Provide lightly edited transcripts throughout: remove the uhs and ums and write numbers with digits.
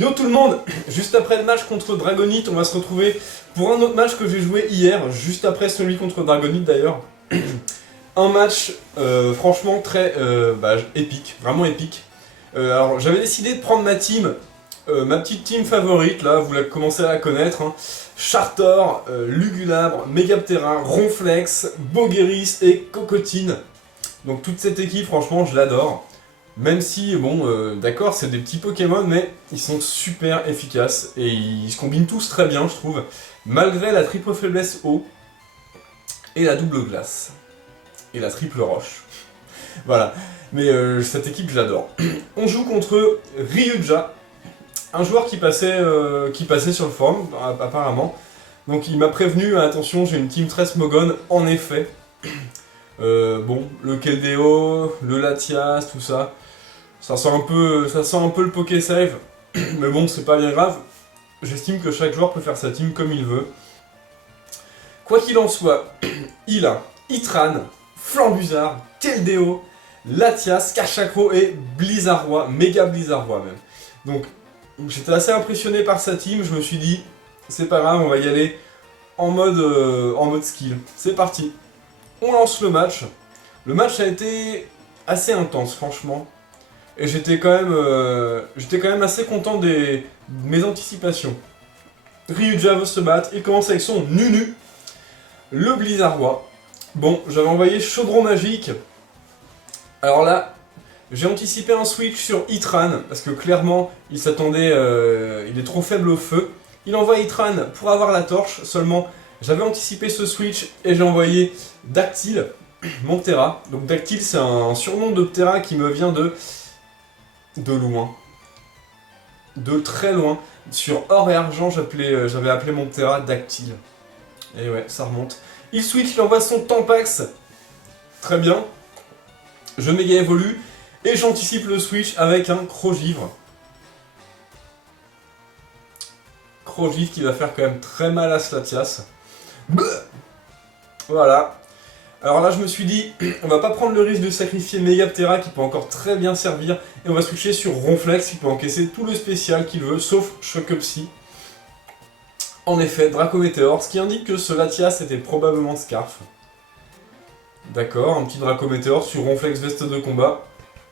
Yo tout le monde, juste après le match contre Dragonite, on va se retrouver pour un autre match que j'ai joué hier, juste après celui contre Dragonite d'ailleurs. Un match franchement très épique, vraiment épique. Alors j'avais décidé de prendre ma team, ma petite team favorite, là vous la commencez à la connaître. Hein. Chartor, Lugulabre, Megaptera, Ronflex, Bogeris et Cocotine. Donc toute cette équipe franchement je l'adore. Même si, bon, d'accord, c'est des petits Pokémon, mais ils sont super efficaces et ils se combinent tous très bien, je trouve, malgré la triple faiblesse eau et la double glace et la triple roche. Voilà, mais cette équipe, je l'adore. On joue contre Ryuja, un joueur qui passait sur le forum, apparemment. Donc il m'a prévenu, attention, j'ai une team très Smogon, en effet. Bon, le Keldeo, le Latias, tout ça. Ça sent un peu le Poké-Save, mais bon, c'est pas bien grave. J'estime que chaque joueur peut faire sa team comme il veut. Quoi qu'il en soit, il a Itran, Flambuzard, Keldeo, Latias, Cachacro et Blizzardroid, méga Blizzardroid même. Donc, j'étais assez impressionné par sa team, je me suis dit, c'est pas grave, on va y aller en mode skill. C'est parti. On lance le match. Le match a été assez intense, franchement. Et j'étais quand même assez content de mes anticipations. Ryuja veut se battre, il commence avec son Nunu, le Blizzardroid. Bon, j'avais envoyé Chaudron Magique. Alors là, j'ai anticipé un switch sur Itran, parce que clairement, il s'attendait, il est trop faible au feu. Il envoie Itran pour avoir la torche, seulement j'avais anticipé ce switch et j'ai envoyé Dactyl, mon Ptera. Donc Dactyl, c'est un surnom de Ptera qui me vient de loin. De très loin. Sur or et argent, j'avais appelé mon Ptera Dactyl. Et ouais, ça remonte. Il switch, il envoie son Tampax. Très bien. Je méga évolue. Et j'anticipe le switch avec un Crogivre. Crogivre qui va faire quand même très mal à Slatias. Voilà. Alors là, je me suis dit, on va pas prendre le risque de sacrifier Megaptera qui peut encore très bien servir, et on va switcher sur Ronflex qui peut encaisser tout le spécial qu'il veut, sauf Choc Psy. En effet, Draco Météor, ce qui indique que ce Latias était probablement Scarf. D'accord, un petit Draco Météor sur Ronflex Veste de combat,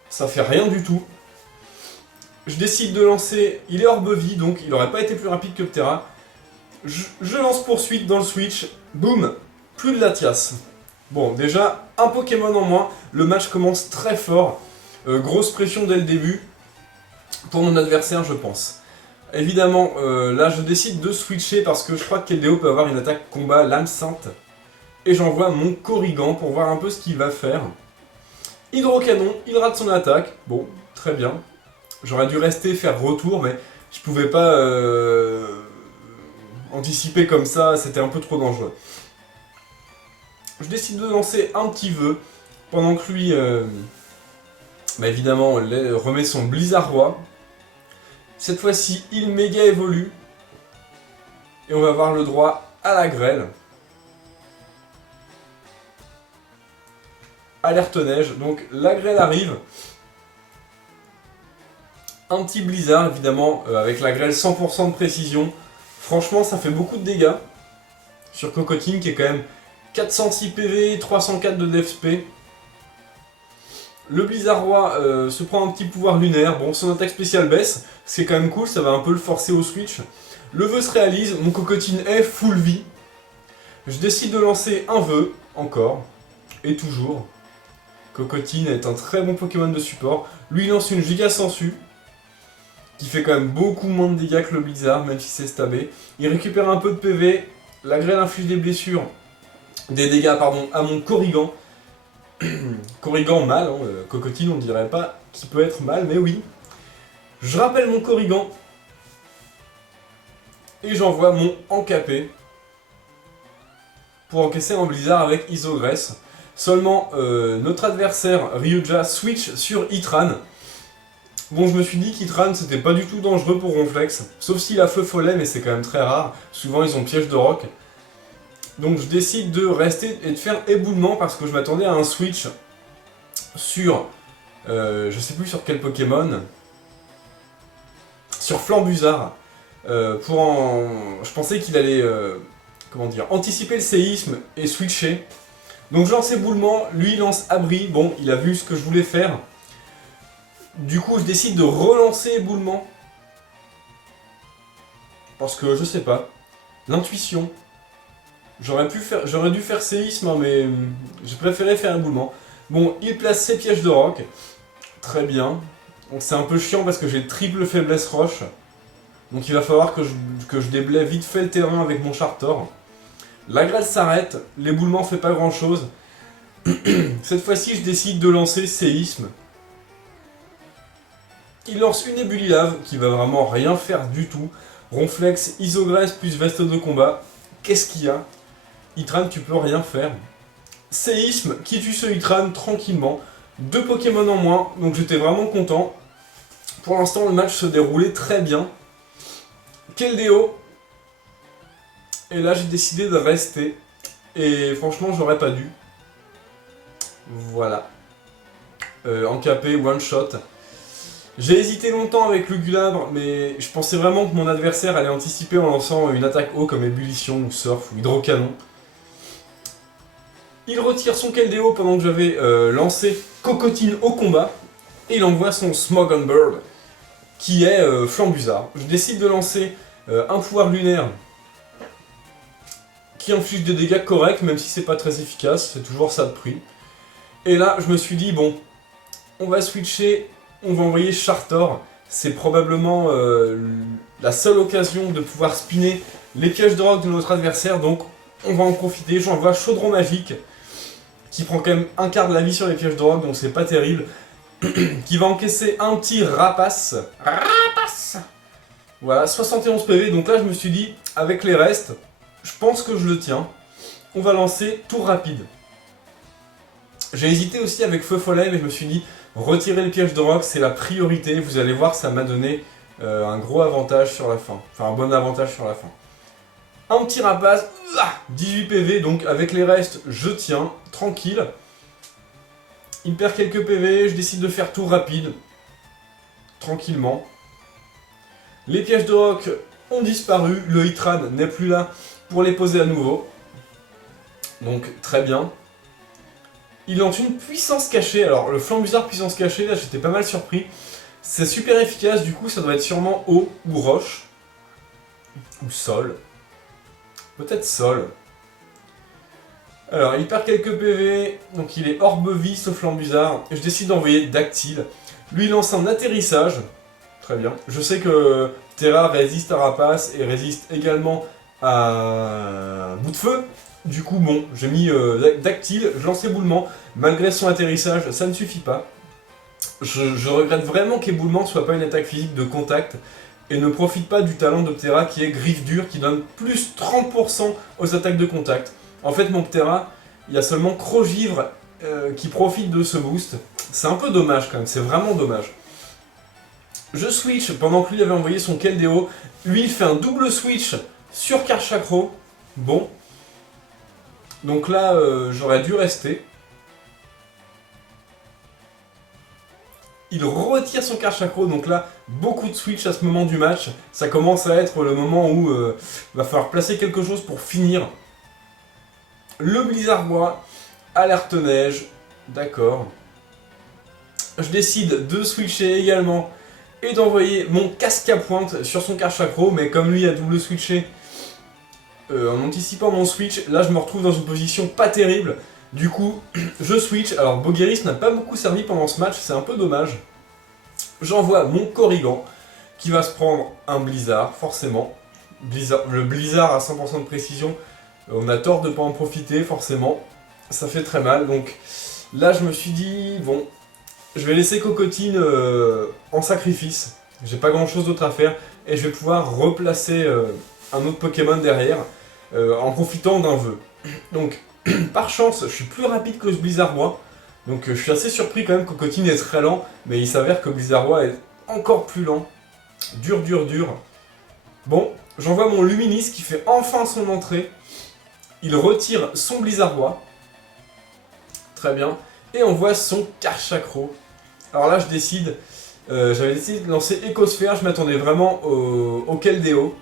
ça fait rien du tout. Je décide de lancer, il est orbe vie, donc il aurait pas été plus rapide que Ptera. Je lance poursuite dans le switch, boum, plus de Latias. Bon, déjà, un Pokémon en moins, le match commence très fort, grosse pression dès le début, pour mon adversaire je pense. Évidemment, là je décide de switcher parce que je crois que Keldeo peut avoir une attaque combat lame sainte, et j'envoie mon Korrigan pour voir un peu ce qu'il va faire. Hydrocanon, il rate son attaque, bon, très bien. J'aurais dû rester faire retour, mais je pouvais pas anticiper comme ça, c'était un peu trop dangereux. Je décide de lancer un petit vœu, pendant que lui, évidemment, remet son Blizzardroid. Cette fois-ci, il méga évolue, et on va avoir le droit à la grêle. Alerte neige, donc la grêle arrive. Un petit Blizzard, évidemment, avec la grêle 100% de précision. Franchement, ça fait beaucoup de dégâts sur Cocotine, qui est quand même 406 PV, 304 de DFSP. Le Blizzardroid se prend un petit pouvoir lunaire. Bon, son attaque spéciale baisse, ce qui est quand même cool, ça va un peu le forcer au switch. Le vœu se réalise, mon Cocotine est full vie. Je décide de lancer un vœu, encore, et toujours. Cocotine est un très bon Pokémon de support. Lui, il lance une Giga Sensu, qui fait quand même beaucoup moins de dégâts que le Blizzard, même si c'est stabé. Il récupère un peu de PV, la grêle inflige des dégâts à mon Korrigan. Korrigan mal, hein, Cocotine on dirait pas qu'il peut être mal, mais oui. Je rappelle mon Korrigan, et j'envoie mon Encapé, pour encaisser un Blizzard avec Isogresse. Seulement, notre adversaire Ryuja switch sur Itran. Bon, je me suis dit qu'Itran c'était pas du tout dangereux pour Ronflex, sauf s'il a feu follet, mais c'est quand même très rare. Souvent ils ont piège de roc. Donc je décide de rester et de faire éboulement parce que je m'attendais à un switch sur, je sais plus sur quel Pokémon, sur Flambuzard. Je pensais qu'il allait comment dire, anticiper le séisme et switcher. Donc je lance éboulement, lui il lance abri, bon il a vu ce que je voulais faire. Du coup je décide de relancer éboulement. Parce que je sais pas, l'intuition. J'aurais dû faire séisme, hein, mais j'ai préféré faire éboulement. Bon, il place ses pièges de roc. Très bien. Donc c'est un peu chiant parce que j'ai triple faiblesse roche. Donc il va falloir que je déblaye vite fait le terrain avec mon Chartor. La grêle s'arrête, l'éboulement fait pas grand chose. Cette fois-ci je décide de lancer séisme. Il lance une ébulilave qui va vraiment rien faire du tout. Ronflex, isogresse plus veste de combat. Qu'est-ce qu'il y a? Heatran, tu peux rien faire. Séisme qui tue ce Heatran tranquillement. 2 Pokémon en moins, donc j'étais vraiment content. Pour l'instant, le match se déroulait très bien. Keldeo. Et là, j'ai décidé de rester. Et franchement, j'aurais pas dû. Voilà. Encapé, one shot. J'ai hésité longtemps avec le Gulabre, mais je pensais vraiment que mon adversaire allait anticiper en lançant une attaque haut comme Ébullition ou Surf ou Hydrocanon. Il retire son Keldeo pendant que j'avais lancé Cocotine au combat, et il envoie son Smog on Bird, qui est Flambuzard. Je décide de lancer un pouvoir lunaire qui inflige des dégâts corrects, même si c'est pas très efficace, c'est toujours ça de prix. Et là, je me suis dit, bon, on va switcher. On va envoyer Chartor, c'est probablement la seule occasion de pouvoir spinner les pièges de rock de notre adversaire, donc on va en profiter. J'envoie Chaudron Magique, qui prend quand même un quart de la vie sur les pièges de rock, donc c'est pas terrible, qui va encaisser un petit Rapace. Voilà, 71 PV, donc là je me suis dit, avec les restes, je pense que je le tiens. On va lancer Tour Rapide. J'ai hésité aussi avec Feu Follet, mais je me suis dit, retirer le piège de rock, c'est la priorité. Vous allez voir, ça m'a donné un gros avantage sur la fin. Enfin, un bon avantage sur la fin. Un petit Rapace, 18 PV, donc avec les restes, je tiens, tranquille. Il perd quelques PV, je décide de faire tour rapide. Tranquillement. Les pièges de rock ont disparu, le Heatran n'est plus là pour les poser à nouveau. Donc, très bien. Il lance une puissance cachée. Alors, le Flambuzard puissance cachée, là, j'étais pas mal surpris. C'est super efficace, du coup, ça doit être sûrement eau ou roche. Ou sol. Peut-être sol. Alors, il perd quelques PV, donc il est hors vie, ce Flambuzard. Je décide d'envoyer Dactyle. Lui, il lance un atterrissage. Très bien. Je sais que Terra résiste à Rapace et résiste également à Bout de Feu. Du coup, bon, j'ai mis Dactyle, je lance éboulement. Malgré son atterrissage, ça ne suffit pas. Je regrette vraiment qu'éboulement soit pas une attaque physique de contact et ne profite pas du talent d'Optera qui est griffe dure, qui donne plus 30% aux attaques de contact. En fait, mon Optera, il y a seulement Crogivre qui profite de ce boost. C'est un peu dommage quand même, c'est vraiment dommage. Je switch pendant que lui avait envoyé son Keldeo. Lui, il fait un double switch sur Karchakro. Bon. Donc là, j'aurais dû rester. Il retire son Karchakro, donc là, beaucoup de switch à ce moment du match. Ça commence à être le moment où il va falloir placer quelque chose pour finir. Le Blizzardois, alerte neige, d'accord. Je décide de switcher également et d'envoyer mon casque à pointe sur son Karchakro, mais comme lui a double switché, en anticipant mon switch, là je me retrouve dans une position pas terrible. Du coup, je switch. Alors, Bogueris n'a pas beaucoup servi pendant ce match, c'est un peu dommage. J'envoie mon Corrigan, qui va se prendre un Blizzard, forcément. Le Blizzard à 100% de précision, on a tort de ne pas en profiter, forcément. Ça fait très mal, donc là je me suis dit, bon, je vais laisser Cocotine en sacrifice. J'ai pas grand chose d'autre à faire, et je vais pouvoir replacer un autre Pokémon derrière, en profitant d'un vœu. Donc, par chance, je suis plus rapide que ce Blizzardois, donc je suis assez surpris quand même que Cocotine est très lent, mais il s'avère que Blizzardois est encore plus lent. Dur, dur, dur. Bon, j'envoie mon Luminis qui fait enfin son entrée. Il retire son Blizzardois. Très bien. Et on voit son Karchakro. Alors là, je décide J'avais décidé de lancer Écosphère, je m'attendais vraiment au Keldeo.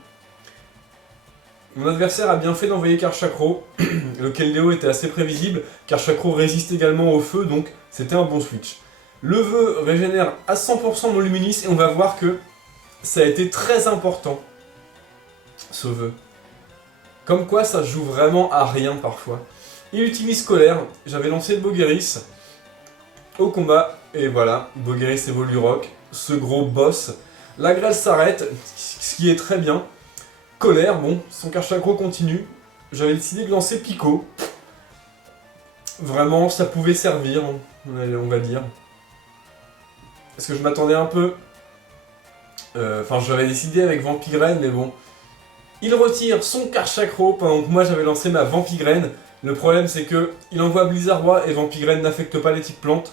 Mon adversaire a bien fait d'envoyer Karchakro. Le Keldeo était assez prévisible. Karchakro résiste également au feu, donc c'était un bon switch. Le vœu régénère à 100% mon Luminis et on va voir que ça a été très important, ce vœu. Comme quoi ça joue vraiment à rien parfois. Il utilise Colère, j'avais lancé le Bogeris au combat, et voilà, Bogeris évolue Rock, ce gros boss. La grêle s'arrête, ce qui est très bien. Colère, bon, son Karchakro continue. J'avais décidé de lancer Pico. Vraiment, ça pouvait servir, on va dire. Parce que je m'attendais un peu... Enfin, j'avais décidé avec Vampigraine, mais bon. Il retire son Karchakro pendant que moi j'avais lancé ma Vampigraine. Le problème c'est que il envoie Blizzardroid et Vampigraine n'affecte pas les types plantes.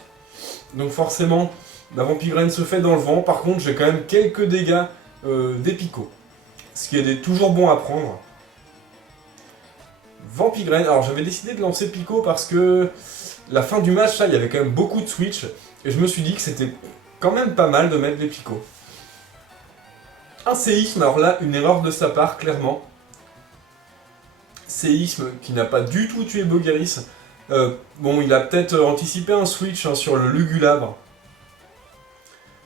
Donc forcément, ma Vampigraine se fait dans le vent. Par contre, j'ai quand même quelques dégâts des picots. Ce qui est toujours bon à prendre. Vampigraine, alors j'avais décidé de lancer Pico parce que la fin du match, là, il y avait quand même beaucoup de switch. Et je me suis dit que c'était quand même pas mal de mettre les picots. Un séisme, alors là, une erreur de sa part, clairement. Séisme qui n'a pas du tout tué Bogeris. Bon, il a peut-être anticipé un switch sur le Lugulabre.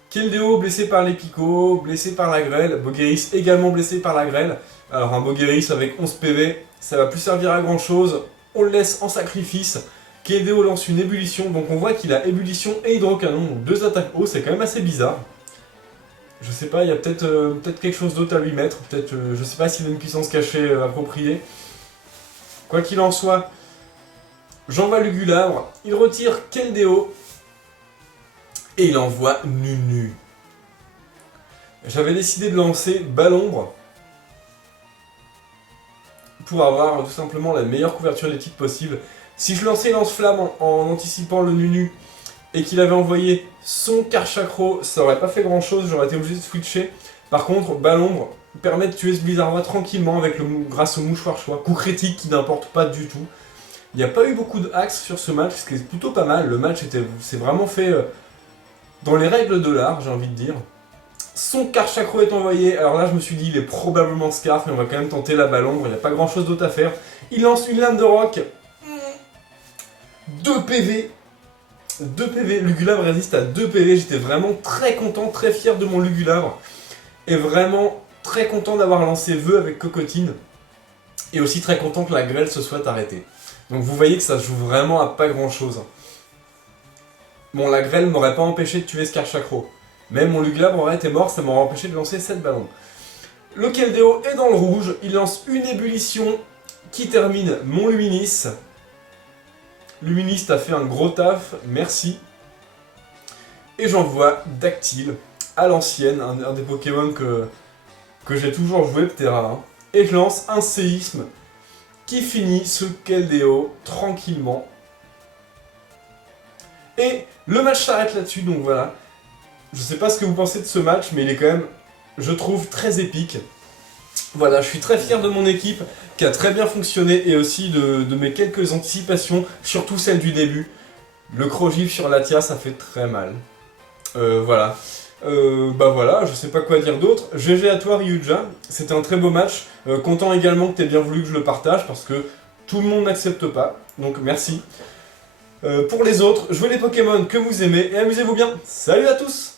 Keldeo blessé par les picots, blessé par la grêle. Bogeris également blessé par la grêle. Alors un Bogeris avec 11 PV, ça va plus servir à grand chose. On le laisse en sacrifice. Keldeo lance une ébullition, donc on voit qu'il a ébullition et hydrocanon, donc 2 attaques haut, c'est quand même assez bizarre. Je sais pas, il y a peut-être quelque chose d'autre à lui mettre, peut-être, je sais pas s'il a une puissance cachée appropriée. Quoi qu'il en soit, j'envoie Lugulabre, il retire Keldeo, et il envoie Nunu. J'avais décidé de lancer Balombre, pour avoir tout simplement la meilleure couverture des types possible. Si je lançais Lance-Flamme en anticipant le Nunu, et qu'il avait envoyé son Karchakro, ça aurait pas fait grand chose, j'aurais été obligé de switcher. Par contre, Balombre permet de tuer ce Blizzardroid tranquillement grâce au mouchoir choix, coup critique qui n'importe pas du tout. Il n'y a pas eu beaucoup de hacks sur ce match, ce qui est plutôt pas mal. Le match s'est vraiment fait dans les règles de l'art, j'ai envie de dire. Son Karchakro est envoyé, alors là je me suis dit il est probablement Scarf, mais on va quand même tenter la Balombre, il n'y a pas grand chose d'autre à faire. Il lance une lame de roc, 2 PV. 2 PV, Lugulabre résiste à 2 PV, j'étais vraiment très content, très fier de mon Lugulabre. Et vraiment très content d'avoir lancé Vœu avec Cocotine. Et aussi très content que la grêle se soit arrêtée. Donc vous voyez que ça se joue vraiment à pas grand chose. Bon, la grêle m'aurait pas empêché de tuer ce Karchakro. Même mon Lugulabre aurait été mort, ça m'aurait empêché de lancer 7 ballons. Le Keldeo est dans le rouge, il lance une ébullition qui termine mon Luminis. Luminis a fait un gros taf, merci. Et j'envoie Dactyle, à l'ancienne, un des Pokémon que j'ai toujours joué, Ptera. Hein. Et je lance un séisme qui finit ce Keldeo tranquillement. Et le match s'arrête là-dessus, donc voilà. Je sais pas ce que vous pensez de ce match, mais il est quand même, je trouve, très épique. Voilà, je suis très fier de mon équipe qui a très bien fonctionné et aussi de mes quelques anticipations, surtout celle du début. Le Crogif sur Latia, ça fait très mal. Voilà. Bah voilà, je sais pas quoi dire d'autre. GG à toi Ryuja, c'était un très beau match. Content également que tu aies bien voulu que je le partage parce que tout le monde n'accepte pas, donc merci. Pour les autres, jouez les Pokémon que vous aimez et amusez-vous bien. Salut à tous!